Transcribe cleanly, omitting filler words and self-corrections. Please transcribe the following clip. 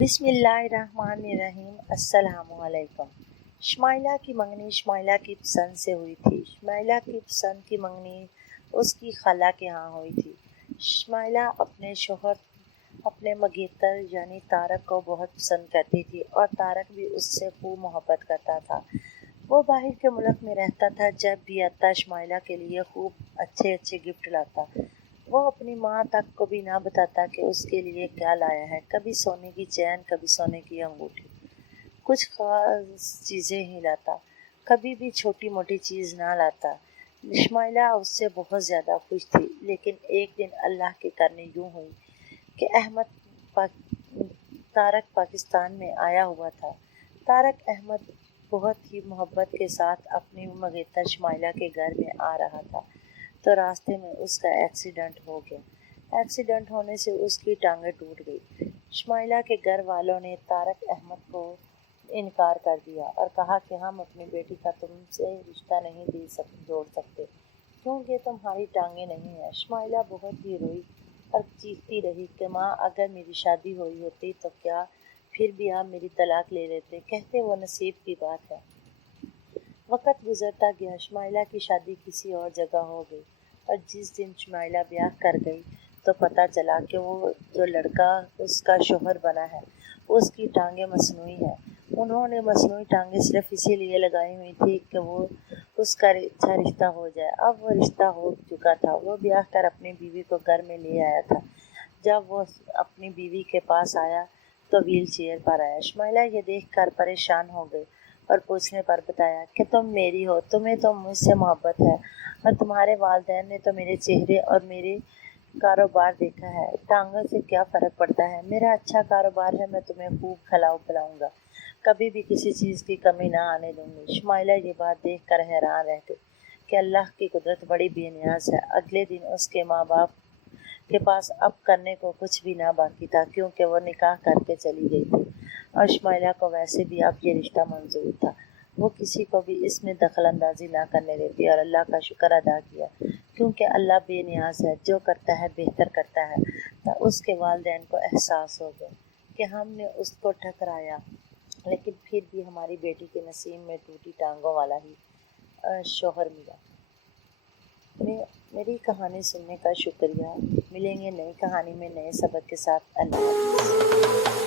बिस्मिल्लाहिर्रहमानिर्रहीम। अस्सलामु अलैकुम। शमाइला की मंगनी शमाइला की पसंद से हुई थी। शमाइला की पसंद की मंगनी उसकी खाला के यहाँ हुई थी। शमाइला अपने शोहर अपने मंगेतर यानी तारक को बहुत पसंद करती थी और तारक भी उससे खूब मोहब्बत करता था। वो बाहर के मुल्क में रहता था। जब भी आता शमाइला के लिए खूब अच्छे अच्छे गिफ्ट लाता। वो अपनी माँ तक को भी ना बताता कि उसके लिए क्या लाया है। कभी सोने की चैन, कभी सोने की अंगूठी, कुछ खास चीज़ें ही लाता, कभी भी छोटी मोटी चीज़ ना लाता। शमाइला उससे बहुत ज़्यादा खुश थी। लेकिन एक दिन अल्लाह के करने यूँ हुई कि तारक पाकिस्तान में आया हुआ था। तारक अहमद बहुत ही मोहब्बत के साथ अपनी मंगेतर शमाइला के घर में आ रहा था तो रास्ते में उसका एक्सीडेंट हो गया। एक्सीडेंट होने से उसकी टांगें टूट गई। शमाइला के घर वालों ने तारक अहमद को इनकार कर दिया और कहा कि हम अपनी बेटी का तुमसे रिश्ता नहीं जोड़ सकते क्योंकि तुम्हारी टांगें नहीं हैं। शमाइला बहुत ही रोई और चीखती रही कि माँ, अगर मेरी शादी हुई होती तो क्या फिर भी आप मेरी तलाक ले लेते। कहते वो नसीब की बात है। वक़्त गुज़रता गया। शमाइला की शादी किसी और जगह हो गई और जिस दिन शमाइला ब्याह कर गई तो पता चला कि वो जो लड़का उसका शोहर बना है उसकी टांगें मसनूई हैं। उन्होंने मसनूई टांगें सिर्फ इसीलिए लगाई हुई थी कि वो उसका अच्छा रिश्ता हो जाए। अब वो रिश्ता हो चुका था। वो ब्याह कर अपनी बीवी को घर में ले आया था। जब वो अपनी बीवी के पास आया तो व्हील चेयर पर आया। शमाइला ये देख कर परेशान हो गई और पूछने पर बताया कि तुम मेरी हो, तुम्हें तो मुझसे मोहब्बत है और तुम्हारे वालिदैन ने तो मेरे चेहरे और मेरे कारोबार देखा है। टांगों से क्या फ़र्क पड़ता है। मेरा अच्छा कारोबार है, मैं तुम्हें खूब खिलाऊं पिलाऊंगा, कभी भी किसी चीज़ की कमी ना आने दूंगी। शमाइला ये बात देख कर हैरान रह गई कि अल्लाह की कुदरत बड़ी बेनियाज है। अगले दिन उसके माँ बाप के पास अब करने को कुछ भी ना बाकी था क्योंकि वो निकाह करके चली गई थी और शमाइला को वैसे भी अब ये रिश्ता मंजूर था। वो किसी को भी इसमें दखल अंदाजी ना करने देती और अल्लाह का शुक्र अदा किया क्योंकि अल्लाह बेनियाज है, जो करता है बेहतर करता है। तो उसके वालिदैन को एहसास हो गया कि हमने उसको ठकराया, लेकिन फिर भी हमारी बेटी के नसीब में टूटी टांगों वाला ही शोहर मिला। मेरी कहानी सुनने का शुक्रिया। मिलेंगे नई कहानी में नए सबक के साथ। अल्लाह हाफ़िज़।